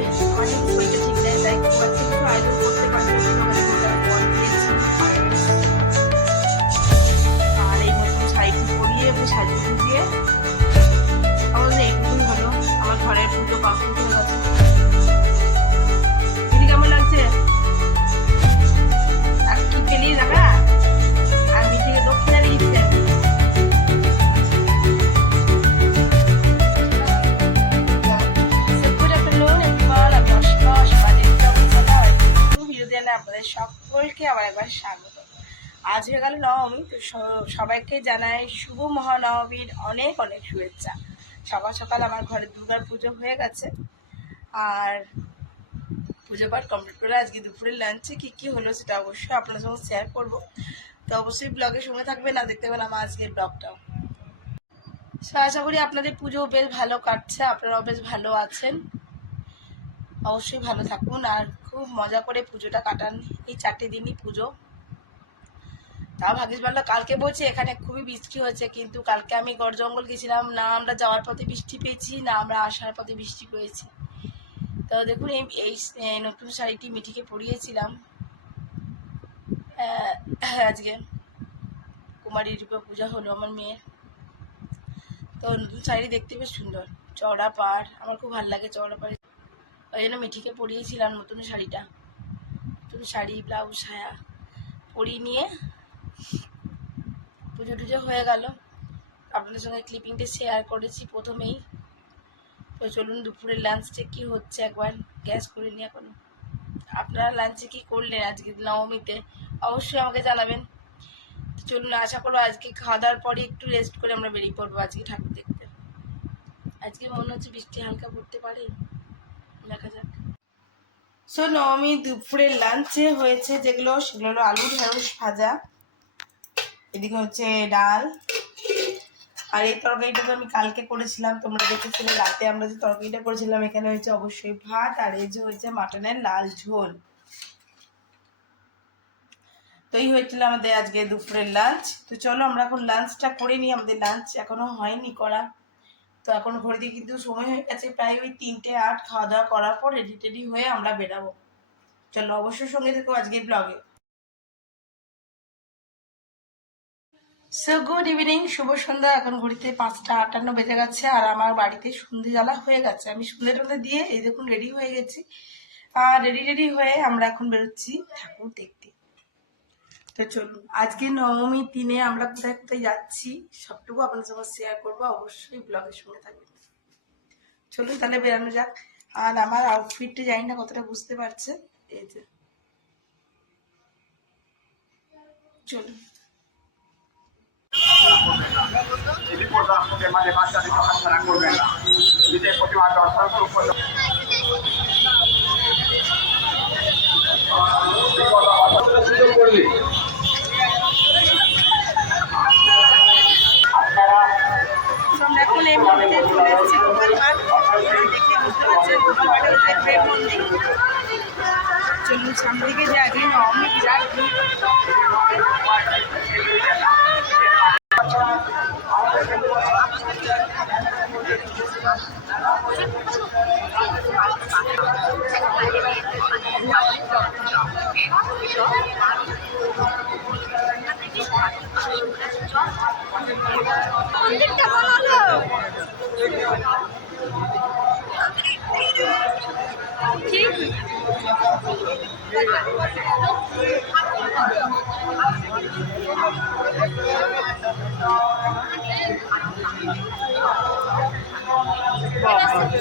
আমার একটু শরীরটা ঠিক নেই তাই খুব একটা কিছু আয়োজন করতে পারিনি সকালে ঘণ্টার পর দিয়েছি আর এই নতুন শাড়িটি পরিয়ে একটু দিয়ে আমাদের আমার ঘরের পুজো কমপ্লিট হয়ে স্বাগত। আজ হয়ে গেল নবমী, তো স- সবাইকে জানাই শুভ মহানবমীর অনেক অনেক শুভেচ্ছা। সকাল সকাল আমার ঘরে দুর্গার পুজো হয়ে গেছে। আর পুজো পাঠ কমপ্লিট করে আজকে দুপুরের লাঞ্চে কী কী হলো সেটা অবশ্যই আপনার সঙ্গে শেয়ার করব। তো অবশ্যই ব্লগের সঙ্গে থাকবেন না, দেখতে পেলাম আজকের ব্লগটাও তো আশা করি আপনাদের পুজো বেশ ভালো কাটছে, আপনারাও বেশ ভালো আছেন। অবশ্যই ভালো থাকুন, আর খুব মজা করে পুজোটা কাটান। এই চারটে দিনই পুজো। তা ভাগ্যিস ভালো কালকে বলছি, এখানে খুবই বৃষ্টি হয়েছে, কিন্তু কালকে আমি গড় জঙ্গল গেছিলাম, না আমরা যাওয়ার পথে বৃষ্টি পেয়েছি, না আমরা আসার পথে বৃষ্টি পেয়েছি তো দেখুন, এই এই নতুন শাড়িটি মিঠিকে পরিয়েছিলাম। আজকে কুমারী রূপে পূজা হলো আমার মেয়ের। তো নতুন শাড়ি দেখতে বেশ সুন্দর। চওড়া পাড়, আমার খুব ভালো লাগে চওড়া পাড়। ওই জন্য মিঠিকে পরিয়েছিলাম নতুন শাড়িটা। নতুন শাড়ি, ব্লাউজ, সায়া পরিয়ে নিয়ে পুজো টুজো হয়ে গেল। আপনাদের সঙ্গে ক্লিপিংটা শেয়ার করেছি প্রথমেই। তো চলুন দুপুরের লাঞ্চে কি হচ্ছে একবার গ্যাস করে নিয়ে এখন আপনারা লাঞ্চে কি করলেন আজকে নবমীতে? অবশ্যই আমাকে জানাবেন। চলুন, আশা করব আজকে খাওয়া দাওয়ার পরে একটু রেস্ট করে আমরা বেরিয়ে পড়ব আজকে ঠাকুর দেখতে। আজকে মনে হচ্ছে বৃষ্টি হালকা পড়তে পারে। দেখা যাক। সো নবমী দুপুরের লাঞ্চে হয়েছে যেগুলো, সেগুলো হলো আলু ঢেঁড়স ভাজা। এদিকে হচ্ছে ডাল। আর এই তরকারিটা তো আমি কালকে করেছিলাম, তোমরা দেখেছিলে রাতে আমরা যে তরকারিটা করেছিলাম, এখানে হয়েছে অবশ্যই ভাত, আর এই যে হয়েছে মাটনের লাল ঝোল। তো এই হয়েছিল আমাদের আজকে দুপুরের লাঞ্চ। তো চলো আমরা এখন লাঞ্চটা করে নিই, আমাদের লাঞ্চ এখনও হয়নি করা। তো এখন ঘড়ি দিয়ে কিন্তু সময় হয়ে গেছে, প্রায় ওই তিনটে আট, খাওয়া দাওয়া করার পর রেডি টেডি হয়ে আমরা বেরাবো। চলো অবশ্যই সঙ্গে থেকো আজকের ব্লগে সো গুড ইভিনিং শুভ সন্ধ্যা। এখন ঘড়িতে পাঁচটা আটান্ন বেজে গেছে আর আমার বাড়িতে সন্ধে জ্বালা হয়ে গেছে। আমি সন্ধে টন্ধে দিয়ে এই দেখুন রেডি হয়ে গেছি। আর রেডি রেডি হয়ে আমরা এখন বেরোচ্ছি ঠাকুর দেখতে। তো চলুন, আজকে নবমীর দিনে আমরা কোথায় কোথায় যাচ্ছি সবটুকু আপনার সঙ্গে শেয়ার করব। অবশ্যই ব্লগের সঙ্গে থাকবেন। চলুন তাহলে বেরানো যাক। আর আমার আউটফিটটা জানি না কতটা বুঝতে পারছে। এই যে। চলুন। রিপোর্ট আপনাদের মাঝে বাচ্চাদের হাতছাড়া করবেন না নিজের প্রতিমা দর্শন করবেন সুযোগ করবে এখন এই মন্দিরে চলে দেখে বুঝতে পারছেন গোপাল ঘাটে হচ্ছে প্রেম মন্দির চলুন সামনে দিকে যে আগে নবমী। ঠিক আরে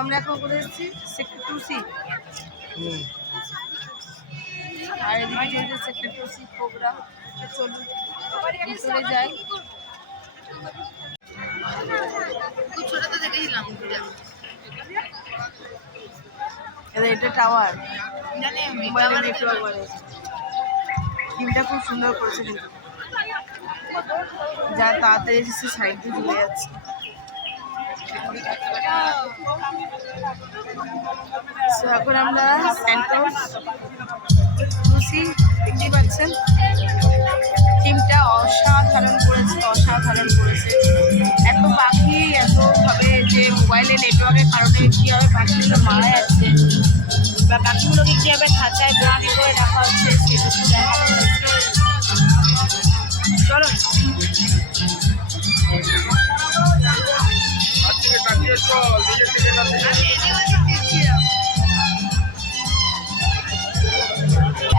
আমরা এখন করে এসেছি সেক্টর টু সি আর এদিকে দেখেছিলাম এটা টাওয়ার আমি নেটওয়ার্ক খুব সুন্দর করেছে কিন্তু। যা তাড়াতাড়ি এসেছে, সাইড দিয়ে চলে যাচ্ছে। এখন আমরা স্যান্টোস লুসি দেখতে পাচ্ছেন। থিমটা অসাধারণ করেছে অসাধারণ করেছে। এত পাখি, এতভাবে যে মোবাইলে নেটওয়ার্কের কারণে কীভাবে পাখিগুলো মারা যাচ্ছে, বা পাখিগুলোকে কীভাবে খাঁচায় বন্দি করে রাখা হচ্ছে সেটুকু হয়েছে চলো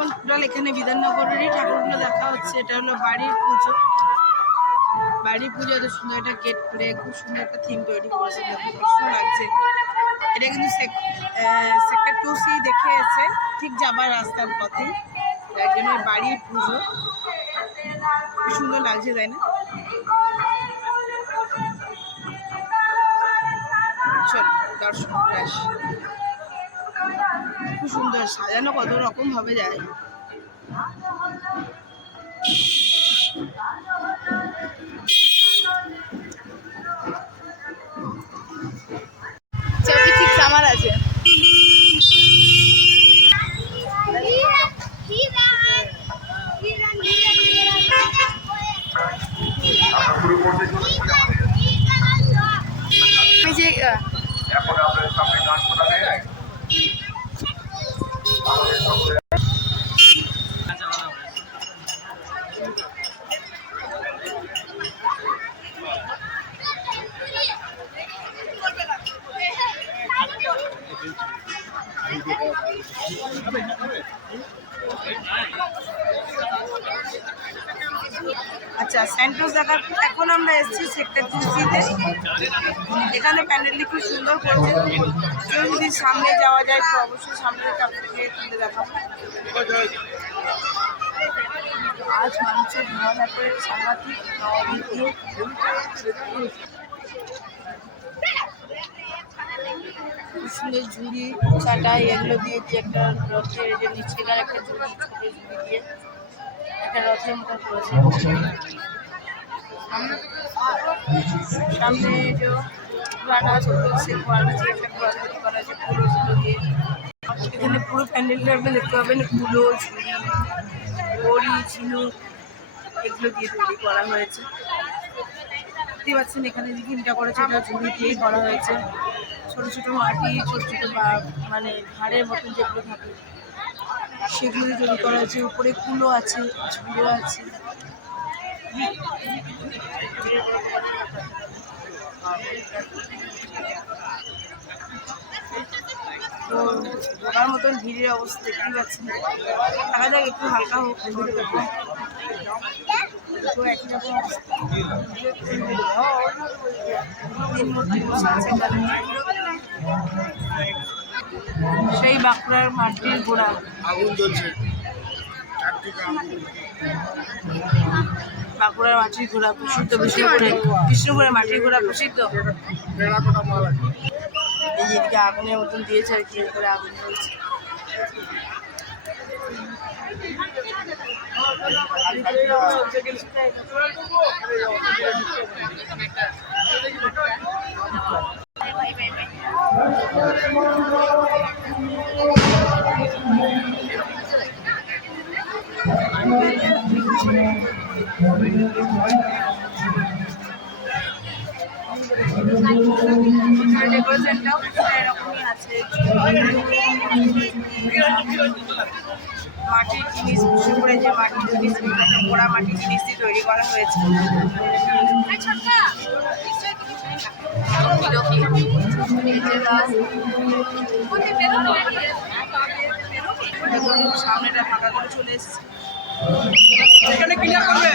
টোটাল এখানে বিধাননগরেরই ঠাকুরগুলো দেখা হচ্ছে। এটা হলো বাড়ির পুজো। বাড়ির পুজো এত সুন্দর একটা গেট করে, খুব সুন্দর একটা থিম তৈরি করেছে সুন্দর লাগছে। এটা কিন্তু সেক্টর টু সি দেখে এসে ঠিক যাবার রাস্তার পথে। একজনের বাড়ির পুজো খুব সুন্দর লাগছে, তাই না? চল আসি খুব সুন্দর সাজানো কত রকম ভাবে যায়। সেক্টর সিতে এখানে প্যান্ডেলটি খুব সুন্দর করেছে। কেউ যদি সামনে যাওয়া যায়, তো অবশ্যই সামনে আপনাকে তুলে দেখাবো। আজ মানুষের মহানাগরের সাংঘাতিক সুন্দর ঝুড়ি চাটাই এগুলো দিয়ে দিয়ে একটা রথের যে নিচে একটা ঝুড়ি, ছোটো ঝুড়ি দিয়ে একটা রথের মতো করেছে। সামনে যে করা আছে এখানে পুরো প্যান্ডেলটা আপনি দেখতে পাবেন কুলো ঝুড়ি বড়ি, ঝিনুক, এগুলো দিয়ে তৈরি করা হয়েছে। দেখতে পাচ্ছেন এখানে যে থিমটা করেছে এটা ঝুড়ি দিয়েই করা হয়েছে। ছোট ছোট মাটি, ছোট ছোট মানে ঘাড়ের মতন যেগুলো থাকে, সেগুলো তৈরি করা হয়েছে। উপরে কুলো আছে ঝুড়ো আছে। তো ঢোকার মতন ভিড়ের অবস্থা দেখতেই পাচ্ছেন দেখা যাক, একটু হালকা হোক তো একই রকম সেই বাঁকুড়ার মাটির গোড়া। আগুন জ্বলছে বাঁকুড়ার মাটির ঘোড়া প্রসিদ্ধ, বিষ্ণুপুরে বিষ্ণুপুরের মাটির ঘোড়া প্রসিদ্ধ। এদিকে আগুনের মতন দিয়েছে আর কি করে আগুন জ্বলছে। ডেকোরেশনটাও আছে মাটির জিনিস বিশেষ করে যে মাটির জিনিস পোড়া মাটির জিনিস দিয়ে তৈরি করা হয়েছে সামনেটা ফাঁকা করে চলে এসেছে এখানে ক্লিয়ার করবে